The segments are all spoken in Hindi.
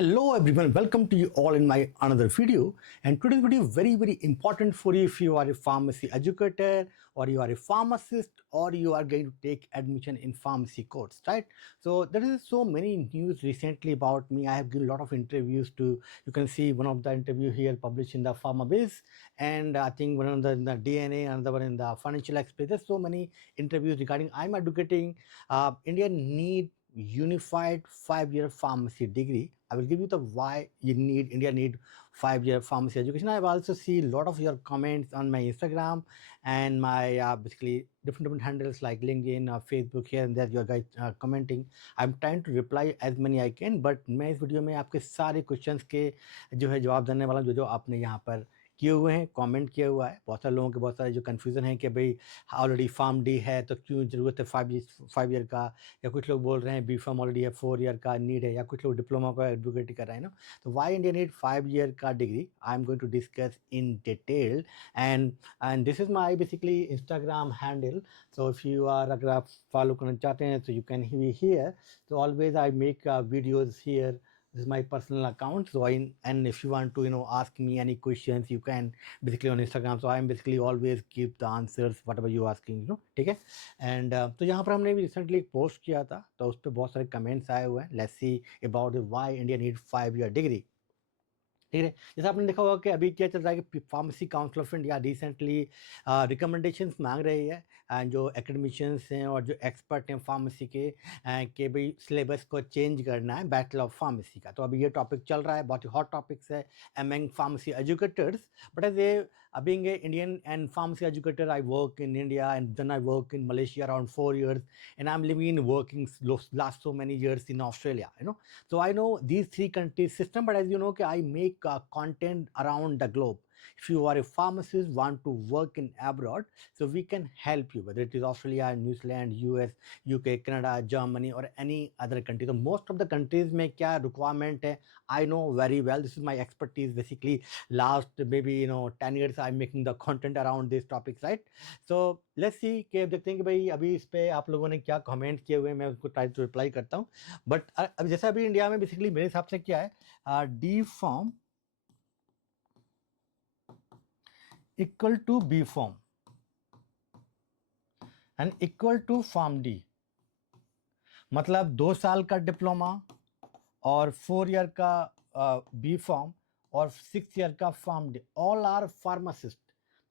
Hello everyone, welcome to you all in my another video. And today's video is very important for you if you are a pharmacy educator or you are a pharmacist or you are going to take admission in pharmacy course, right? So there is so many news recently about me. I have given a lot of interviews to, you can see one of the interview here published in the PharmaBiz, and I think one of the in the DNA, another one in the Financial Express. There's so many interviews regarding I'm educating India need unified 5-year pharmacy degree. I will give you the why India need 5-year pharmacy education. I've also seen a lot of your comments on my Instagram and my basically different handles like LinkedIn or Facebook here and there. You guys commenting. I'm trying to reply as many I can, but मैं इस वीडियो में आपके सारे क्वेश्चंस के जो है जवाब देने वाला जो आपने यहाँ पर किए हुए हैं, कमेंट किया हुआ है. बहुत सारे लोगों के बहुत सारे जो कन्फ्यूज़न है कि भाई ऑलरेडी फार्म डी है तो क्यों ज़रूरत है 5 ईयर का, या कुछ लोग बोल रहे हैं बी फार्म ऑलरेडी है 4 ईयर का नीड है, या कुछ लोग डिप्लोमा का एडवोकेट कर रहे हैं ना. तो वाई इंडिया नीड 5 ईयर का degree I am going to discuss in detail. And this is my basically Instagram handle. So if you are अगर आप फॉलो करना चाहते हैं तो यू कैन बी हियर. तो always I make videos here. This is my personal account. So and if you want to ask me any questions, you can basically on Instagram. So I am basically always give the answers whatever you asking, ठीक है. एंड तो यहाँ पर हमने भी रिसेंटली एक पोस्ट किया था तो उस पर बहुत सारे कमेंट्स आए हुए हैं. Let's see about why India need 5-year degree. ठीक है. जैसे आपने देखा होगा कि अभी क्या चल रहा है कि pharmacy council of India recently recommendations मांग रही है एंड जो एकेडमिशियंस हैं और जो एक्सपर्ट हैं फार्मेसी के भाई सिलेबस को चेंज करना है बैचलर ऑफ फार्मेसी का. तो अभी ये टॉपिक चल रहा है, बहुत ही हॉट टॉपिक्स है among pharmacy educators. But as a being a Indian and pharmacy educator, I work in India and then I work in Malaysia around 4 years, and I'm living and working last so many years in Australia, So I know these three countries system, but as you know, I make content around the globe. If you are a pharmacist, want to work in abroad, so we can help you, whether it is Australia, New Zealand, US, UK, Canada, Germany, or any other country. So most of the countries में क्या requirement है, I know very well. This is my expertise basically. Last maybe 10 years I'm making the content around these topics, right? So let's see कि देखते हैं कि भाई अभी इस पे आप लोगों ने क्या कमेंट किए हुए हैं. मैं उसको ट्राई टू रिप्लाई करता हूँ. बट अब जैसे अभी इंडिया में बेसिकली मेरे हिसाब से क्या है, D pharm equal to B pharm and equal to pharm D. मतलब 2 साल का डिप्लोमा और 4 ईयर का बी फॉर्म और 6 ईयर का pharm D, all are pharmacist.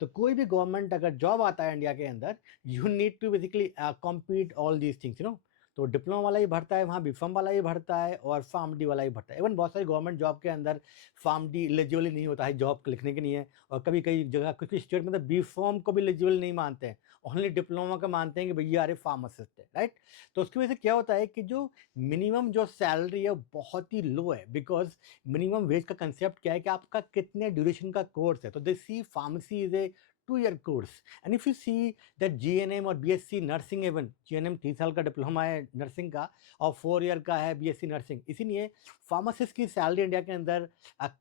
तो कोई भी गवर्नमेंट अगर जॉब आता है इंडिया के अंदर, you need to basically compete all these things, तो डिप्लोमा वाला ही भरता है वहाँ, बी फार्म वाला ही भरता है और फार्म डी वाला ही भरता है. इवन बहुत सारी गवर्नमेंट जॉब के अंदर फार्म डी एलिजिबल नहीं होता है, जॉब लिखने के नहीं है. और कभी कई जगह कुछ स्टेट में तो बी फार्म को भी एलिजिबल नहीं मानते हैं, ओनली डिप्लोमा का मानते हैं कि भैया अरे फार्मासिस्ट है, राइट. तो उसकी वजह से क्या होता है कि जो मिनिमम जो सैलरी है बहुत ही लो है, बिकॉज मिनिमम वेज का कंसेप्ट क्या है कि आपका कितने ड्यूरेशन का कोर्स है. तो they see pharmacy is a 2-year course, and if you see that GNM और BSc नर्सिंग, एवन GNM 3 साल का डिप्लोमा है नर्सिंग का और 4 ईयर का है BSc नर्सिंग. इसीलिए फार्मासिस्ट की सैलरी इंडिया के अंदर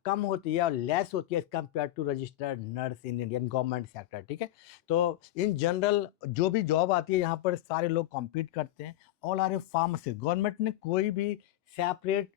कम होती है और लेस होती है as compare to registered nurse in Indian government sector, ठीक है. तो इन जनरल जो भी जॉब आती है यहाँ पर सारे लोग कॉम्पीट करते हैं. All are a pharmacist. Government ने कोई भी सेपरेट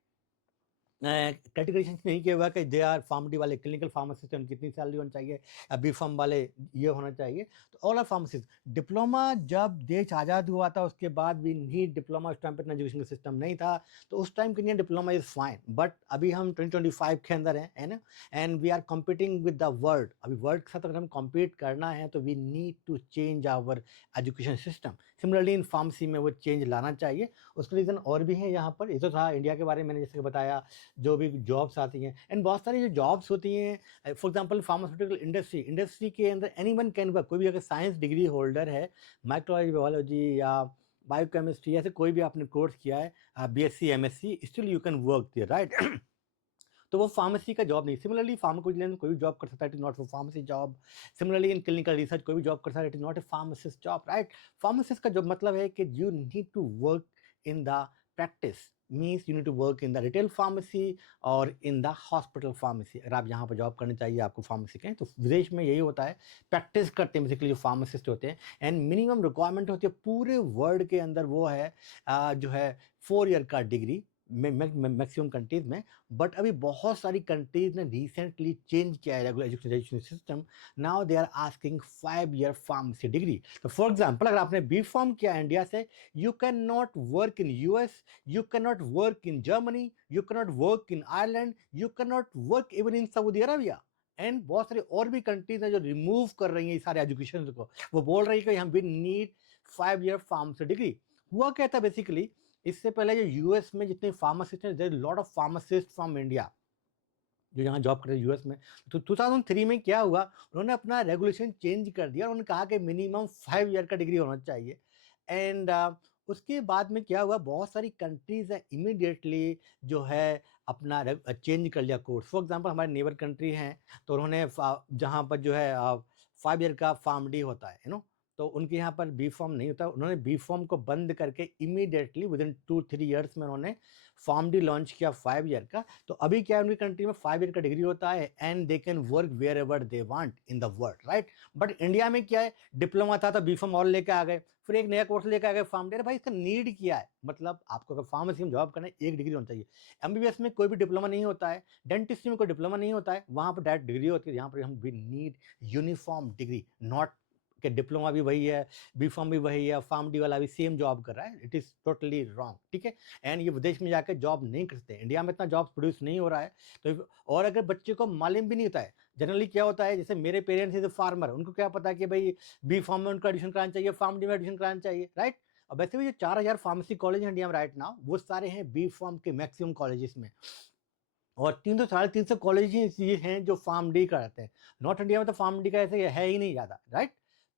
कैटेगराइजेशन नहीं किया हुआ कि दे आर फार्म डी वाले क्लिनिकल फार्मासिस्ट उनकी कितनी सैलरी होनी चाहिए, या बी फार्म वाले ये होना चाहिए. तो ऑल आर फार्मासिस्ट. डिप्लोमा जब देश आज़ाद हुआ था उसके बाद भी नीट डिप्लोमा, उस टाइम पर इतना एजुकेशन का सिस्टम नहीं था, तो उस टाइम के लिए डिप्लोमा इज़ फाइन. बट अभी हम 2025 के अंदर हैं, है ना, and we are competing with the world. अभी वर्ल्ड के साथ अगर हम कॉम्पीट करना है तो we need to change our education system. Similarly in pharmacy में वो चेंज लाना चाहिए. उसका रीज़न और भी है यहाँ पर. ये तो था इंडिया के बारे में मैंने जैसे बताया, जो भी जॉब्स आती हैं. एंड बहुत सारी जो जॉब्स होती हैं, फॉर एग्जांपल फार्मास्यूटिकल इंडस्ट्री के अंदर एनीवन कैन वर्क. कोई भी अगर साइंस डिग्री होल्डर है, माइक्रोबायोलॉजी, बायोलॉजी या बायोकेमिस्ट्री, ऐसे कोई भी आपने कोर्स किया है, BSc MSc, still you can work there, right. तो वो फार्मेसी का जॉब नहीं. सिमिलरली फार्माकोविजिलेंस कोई भी जॉब कर सकता है, it is not for pharmacy job. Similarly in clinical research कोई भी जॉब कर सकता है, it is not a pharmacist job, right. Pharmacist का जो मतलब है कि you need to work in the practice, means you need to work in the retail pharmacy और इन द हॉस्पिटल फार्मेसी. अगर आप यहाँ पर जॉब करनी चाहिए आपको फार्मेसी के, तो विदेश में यही होता है, प्रैक्टिस करते हैं बेसिकली जो फार्मासिस्ट होते हैं. एंड मिनिमम रिक्वायरमेंट होती है पूरे वर्ल्ड के अंदर, वो है जो है 4 ईयर का डिग्री मैक्सिमम कंट्रीज में, बट अभी बहुत सारी कंट्रीज ने रिसेंटली चेंज किया है regular education system. Now they are asking 5 year pharmacy degree. तो फॉर एग्जाम्पल अगर आपने बी फॉर्म किया इंडिया से, you can not work in US, you can not work in Germany, you can not work in Ireland, you can not work even in Saudi Arabia. And बहुत सारी और भी कंट्रीज हैं जो रिमूव कर रही हैं इस सारे एजुकेशन को. वो बोल रही है कि हम भी नीड 5 year फार्मेसी डिग्री. हुआ क्या था बेसिकली, इससे पहले जो यूएस में जितने फार्मासिस्ट हैं, there lot of pharmacists from India जो यहाँ जॉब करते हैं यूएस में. तो 2003 में क्या हुआ, उन्होंने अपना रेगुलेशन चेंज कर दिया. उन्होंने कहा कि मिनिमम 5 year का डिग्री होना चाहिए. एंड उसके बाद में क्या हुआ, बहुत सारी कंट्रीज हैं इमीडिएटली जो है अपना चेंज कर लिया कोर्स. फॉर एग्जांपल हमारे नेबर कंट्री हैं, तो उन्होंने जहाँ पर जो है 5 year का फार्म डी होता है तो उनके यहाँ पर बी फॉर्म नहीं होता. उन्होंने बी फॉर्म को बंद करके इमीडिएटली विद इन 2-3 years में उन्होंने फार्म डी लॉन्च किया 5 year का. तो अभी क्या है, उनकी कंट्री में 5 year का डिग्री होता है and they can work wherever they want in the world, right. But India में क्या है, डिप्लोमा था तो बी फॉर्म और लेके आ गए, फिर एक नया कोर्स लेके आ गए फार्म डी. भाई इसका नीड क्या है, मतलब आपको अगर फार्मेसी में जॉब करना है एक डिग्री होनी चाहिए. एमबीबीएस में कोई भी डिप्लोमा नहीं होता है, डेंटिस्ट्री में कोई डिप्लोमा नहीं होता है, वहाँ पर डायरेक्ट डिग्री होती है. यहाँ पर हम we need uniform degree, not कि डिप्लोमा भी वही है, बी फॉर्म भी वही है, फार्म डी वाला भी सेम जॉब कर रहा है. इट इज़ टोटली रॉन्ग, ठीक है. एंड ये विदेश में जाकर जॉब नहीं करते, इंडिया में इतना जॉब प्रोड्यूस नहीं हो रहा है. तो और अगर बच्चे को मालूम भी नहीं होता है, जनरली क्या होता है, जैसे मेरे पेरेंट्स इज फार्मर, उनको क्या पता कि भाई बी फॉर्म में उनको एडमिशन कराना चाहिए, फार्म डी में एडमिशन कराना चाहिए, राइट. और वैसे भी जो 4,000 फार्मेसी कॉलेज हैं इंडिया में राइट नाउ, वो सारे हैं बी फॉर्म के मैक्सिमम कॉलेजेस में. और 300-350 कॉलेज ही हैं जो फार्म डी कराते हैं. नॉर्थ इंडिया में तो फार्म डी का ऐसे है ही नहीं ज़्यादा, राइट.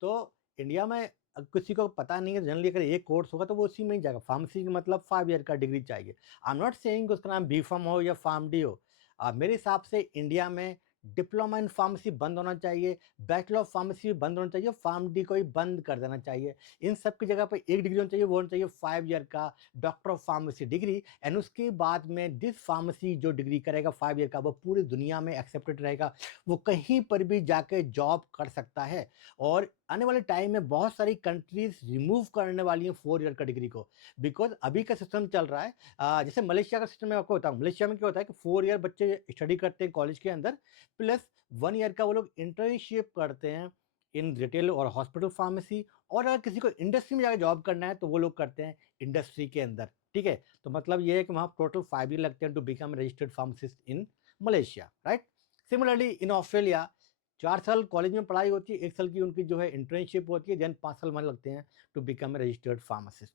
तो इंडिया में किसी को पता नहीं है, जनरली अगर एक कोर्स होगा तो वो उसी में ही जाएगा. फार्मेसी का मतलब 5 year का डिग्री चाहिए. आई एम नॉट सेइंग उसका नाम बी फॉर्म हो या फार्म डी हो. मेरे हिसाब से इंडिया में डिप्लोमा इन फार्मेसी बंद होना चाहिए, बैचलर ऑफ फार्मेसी भी बंद होना चाहिए, फार्म डी को ही बंद कर देना चाहिए. इन सब की जगह पर एक डिग्री होनी चाहिए, वो होना चाहिए 5 year का doctor of pharmacy degree. And उसके बाद में दिस फार्मेसी जो डिग्री करेगा 5 year का, वो पूरी दुनिया में एक्सेप्टेड रहेगा, वो कहीं पर भी जाके जॉब कर सकता है. और आने वाले टाइम में बहुत सारी कंट्रीज रिमूव करने वाली हैं 4 year का डिग्री को, बिकॉज अभी का सिस्टम चल रहा है जैसे मलेशिया का सिस्टम मैं आपको बताऊँ. मलेशिया में क्या होता है कि 4 year बच्चे स्टडी करते हैं कॉलेज के अंदर, प्लस 1 year का वो लोग इंटर्नशिप करते हैं इन रिटेल और हॉस्पिटल फार्मेसी. और अगर किसी को इंडस्ट्री में जाकर जॉब करना है तो वो लोग करते हैं इंडस्ट्री के अंदर, ठीक है. तो मतलब ये है कि वहाँ टोटल 5 year लगते हैं to become registered pharmacist in Malaysia, right. Similarly in Australia 4 साल कॉलेज में पढ़ाई होती है, 1 साल की उनकी जो है इंटर्नशिप होती है, देन 5 साल मन लगते हैं to become registered pharmacist.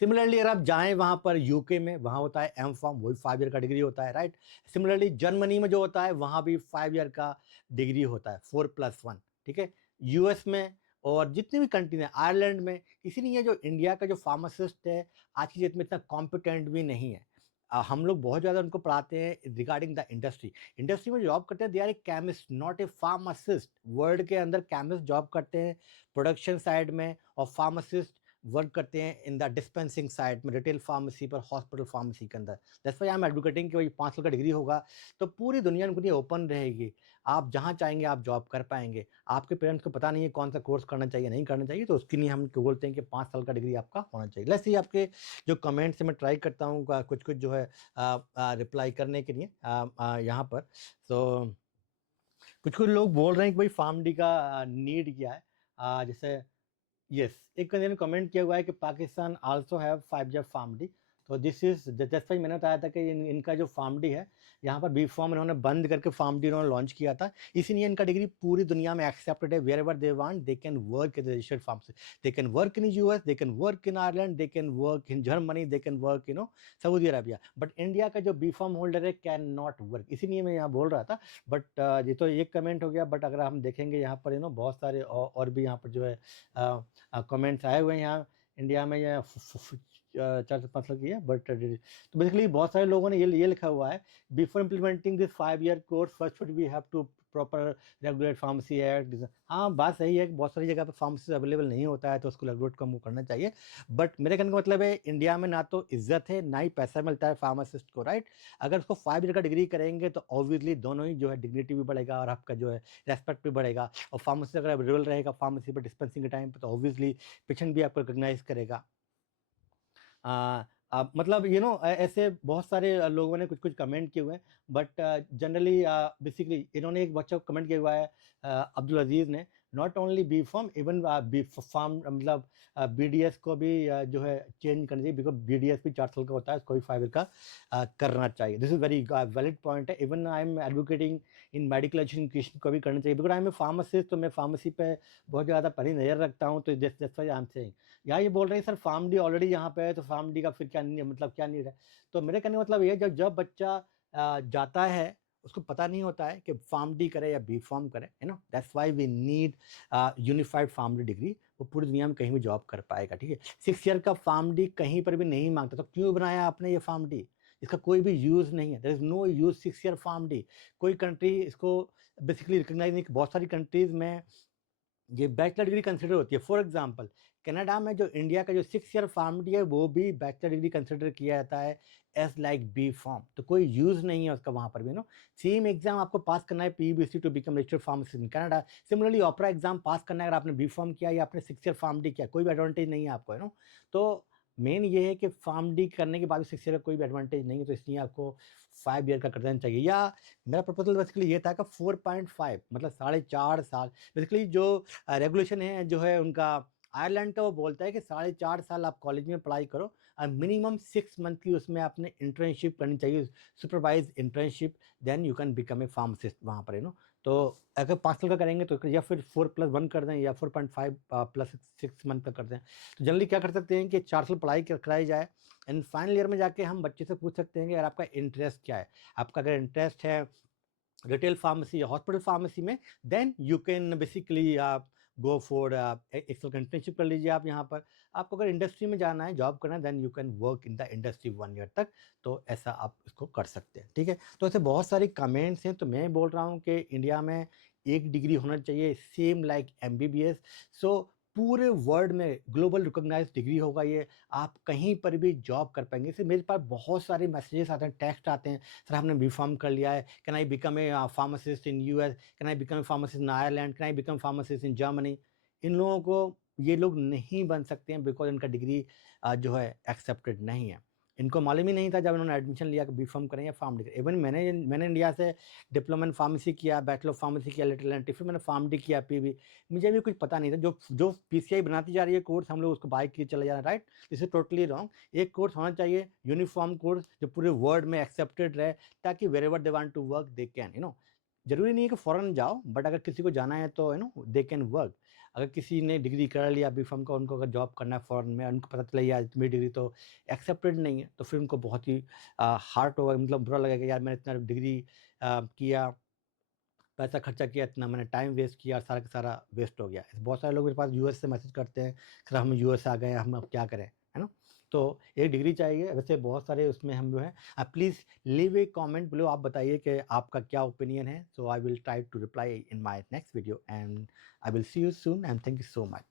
Similarly अगर आप जाएं वहाँ पर यूके में, वहाँ होता है एम फॉर्म, वही 5 year का डिग्री होता है, राइट. सिमिलरली जर्मनी में जो होता है वहाँ भी 5 year का डिग्री होता है, 4+1, ठीक है. यूएस में और जितनी भी कंट्री हैं, आयरलैंड में, इसीलिए जो इंडिया का जो फार्मासिस्ट है आज की डेट में इतना कॉम्पिटेंट भी नहीं है. हम लोग बहुत ज़्यादा उनको पढ़ाते हैं रिगार्डिंग द इंडस्ट्री. इंडस्ट्री में जॉब करते हैं, they are a chemist not a pharmacist. World के अंदर केमिस्ट जॉब करते हैं प्रोडक्शन साइड में, और फार्मासिस्ट वर्क करते हैं इन द डिस्पेंसिंग साइड में, रिटेल फार्मेसी पर, हॉस्पिटल फार्मेसी के अंदर. That's why I am advocating कि भाई 5 साल का डिग्री होगा तो पूरी दुनिया उनके लिए ओपन रहेगी. आप जहाँ चाहेंगे आप जॉब कर पाएंगे. आपके पेरेंट्स को पता नहीं है कौन सा कोर्स करना चाहिए नहीं करना चाहिए, तो उसके लिए हम बोलते हैं कि 5 साल का डिग्री आपका होना चाहिए. लेट्स सी आपके जो कमेंट्स से मैं ट्राई करता हूँ कुछ कुछ जो है रिप्लाई करने के लिए यहाँ पर. तो कुछ कुछ लोग बोल रहे हैं कि भाई फार्म डी का नीड क्या है. जैसे यस, एक बंदे ने कमेंट किया हुआ है कि Pakistan also have 5 year pharm D. तो दिस इज जस्ट भाई मैंने बताया था कि इनका जो फार्म डी है, यहाँ पर बी फॉर्म इन्होंने बंद करके फार्म डी इन्होंने लॉन्च किया था. इसीलिए इनका डिग्री पूरी दुनिया में एक्सेप्टेड है. Wherever they want they can work as registered pharmacist. They can work in US, they can work in Ireland, they can work in Germany, they can work Saudi Arabia. But India का जो बी फॉर्म होल्डर है कैन नॉट वर्क. इसीलिए मैं यहाँ बोल रहा था. बट ये तो एक कमेंट हो गया. बट अगर हम देखेंगे यहाँ पर बहुत सारे और भी यहाँ पर जो है कमेंट्स आए हुए हैं यहाँ इंडिया में. या 4 से 5 साल की है. बट तो बेसिकली बहुत सारे लोगों ने ये लिखा हुआ है, before implementing this 5 year course first should we have to proper regulate pharmacy act. हाँ, बात सही है कि बहुत सारी जगह पर फार्मेसी अवेलेबल नहीं होता है तो उसको रेगुलेट कम करना चाहिए. बट मेरे कहने का मतलब है इंडिया में ना तो इज्जत है ना ही पैसा मिलता है फार्मासिस्ट को, राइट. अगर उसको 5 year का डिग्री करेंगे तो ऑब्वियसली दोनों ही जो है डिग्निटी भी बढ़ेगा और आपका जो है रेस्पेक्ट भी बढ़ेगा. और फार्मेसी अगर अवेलेबल रहेगा फार्मेसी पर डिस्पेंसिंग के टाइम पर तो ऑब्वियसली पेशेंट भी आपको रिकग्नाइज करेगा. मतलब ऐसे बहुत सारे लोगों ने कुछ कुछ कमेंट किए हुए हैं, बट जनरली बेसिकली इन्होंने एक बच्चा कमेंट किया हुआ है, अब्दुल अजीज ने, not only B pharm, even B pharm, मतलब बीडीएस को भी जो है चेंज करना चाहिए, बिकॉज बीडीएस भी 4 साल का होता है, उसको भी 5 ईयर का करना चाहिए। This is very valid point है। Even I am advocating in medical education को भी करना चाहिए, because I am a pharmacist, तो मैं फार्मेसी पे बहुत ज़्यादा पहली नज़र रखता हूँ, तो that's why I am saying. यहाँ ये बोल रहे हैं सर फार्म डी ऑलरेडी यहाँ पे है, तो फार्म डी का फिर क्या मतलब क्या नीड है। तो मेरे कहने का मतलब ये, जब जब बच्चा जाता है, उसको पता नहीं होता है कि फार्म डी करे या बी फार्म करे, that's why we need unified pharm D degree. वो पूरी दुनिया में कहीं भी जॉब कर पाएगा, ठीक है। 6 ईयर का फार्म डी कहीं पर भी नहीं मांगता, तो क्यों बनाया आपने ये फार्म डी? इसका कोई भी यूज़ नहीं है, there is no use 6 year pharm D. कोई कंट्री इसको बेसिकली रिकग्नाइज नहीं, बहुत सारी कंट्रीज़ में ये बैचलर डिग्री कंसिडर होती है। फॉर एग्जांपल कनाडा में जो इंडिया का जो 6 ईयर फार्म डी है, वो भी बैचलर डिग्री कंसिडर किया जाता है एज लाइक बी फार्म, तो कोई यूज़ नहीं है उसका वहाँ पर भी। सेम एग्जाम आपको पास करना है PBC to become registered pharmacist in Canada. Similarly OPRA exam pass करना है अगर आपने बी फार्म किया या आपने 6 ईयर फार्म डी किया, कोई भी एडवांटेज नहीं है आपको, तो मेन ये है कि फार्म डी करने के बाद 6 ईयर का कोई भी एडवांटेज नहीं है, तो इसलिए आपको 5 ईयर का कर देना चाहिए। या मेरा प्रपोजल बेसिकली ये था कि 4.5 मतलब 4.5 साल बेसिकली जो रेगुलेशन है जो है उनका आयरलैंड का, वो बोलता है कि 4.5 साल आप कॉलेज में पढ़ाई करो और मिनिमम 6 मंथ की उसमें आपने इंटर्नशिप करनी चाहिए, supervise internship, then you can become a pharmacist वहाँ पर, तो अगर 5 साल का करेंगे तो या फिर 4+1 कर दें या 4.5 + 6 मंथ का कर दें। तो जनरली क्या कर सकते हैं कि 4 साल पढ़ाई कराई जाए, एंड फाइनल ईयर में जाके हम बच्चे से पूछ सकते हैं कि यार आपका इंटरेस्ट क्या है। आपका अगर इंटरेस्ट है रिटेल फार्मेसी या हॉस्पिटल फार्मेसी में, then you can basically go for एक साल का इंटर्नशिप कर लीजिए आप यहाँ पर। आपको अगर इंडस्ट्री में जाना है, जॉब करना है, then you can work in the industry 1 year तक, तो ऐसा आप इसको कर सकते हैं, ठीक है। तो ऐसे बहुत सारे कमेंट्स हैं, तो मैं बोल रहा हूँ कि इंडिया में एक डिग्री होना चाहिए सेम लाइक एमबीबीएस, सो पूरे वर्ल्ड में ग्लोबल रिकॉग्नाइज डिग्री होगा ये, आप कहीं पर भी जॉब कर पाएंगे। इससे मेरे पास बहुत सारे मैसेजेस आते हैं, टेक्स्ट आते हैं, सर आपने बी फार्म कर लिया है, can I become a pharmacist in US, can I become a pharmacist in Ireland, can I become pharmacist in Germany. इन लोगों को ये लोग नहीं बन सकते हैं बिकॉज इनका डिग्री जो है एक्सेप्टेड नहीं है। इनको मालूम ही नहीं था जब इन्होंने एडमिशन लिया कि बी फार्म करें या फार्म डी करें। इवन मैंने इंडिया से डिप्लोमा इन फार्मेसी किया, बैचलर ऑफ फार्मेसी किया लिटिल एंड फिर मैंने फार्म डी किया पीबी। मुझे भी कुछ पता नहीं था, जो पीसीआई बनाती जा रही है कोर्स, हम लोग उसको बाय किए चले जा रहे हैं, right. This is totally wrong. एक कोर्स होना चाहिए यूनिफॉर्म कोर्स जो पूरे वर्ल्ड में एक्सेप्टेड रहे, ताकि wherever they want to work they can, जरूरी नहीं है कि फॉरेन जाओ, बट अगर किसी को जाना है तो दे कैन वर्क। अगर किसी ने डिग्री कर लिया बी फार्म का, उनको अगर जॉब करना है फॉरेन में, उनको पता चला यार मेरी डिग्री तो एक्सेप्टेड नहीं है, तो फिर उनको बहुत ही हार्ट होगा, मतलब बुरा लगेगा, यार मैंने इतना डिग्री किया, पैसा खर्चा किया, इतना मैंने टाइम वेस्ट किया, सारा का सारा वेस्ट हो गया। बहुत सारे लोग मेरे पास यूएस से मैसेज करते हैं, सर हम यूएस आ गए, हम अब क्या करें, है ना। तो एक डिग्री चाहिए, वैसे बहुत सारे उसमें हम जो है। आप please leave a comment below, आप बताइए कि आपका क्या ओपिनियन है, so I will try to reply in my next video, and I will see you soon, and thank you so much.